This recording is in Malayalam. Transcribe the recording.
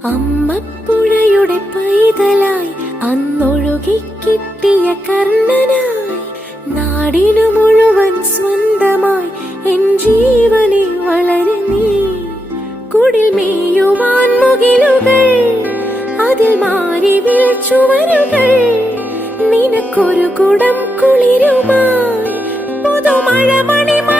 അമ്മപ്പുഴയുടെ പൈതലായി അന്നൊഴുകി കിട്ടിയ കർണനായി നാടിനു മുഴുവൻ സ്വന്തമായി എൻ ജീവനെ വളരെ നീ കുടിൽ മേയുവാൻ മുകിലുകൾ അതിൽ മാറി ചുവരുകൾ നിനക്കൊരു കുടം കുളിരുമായി പുതുമഴ മണിമാ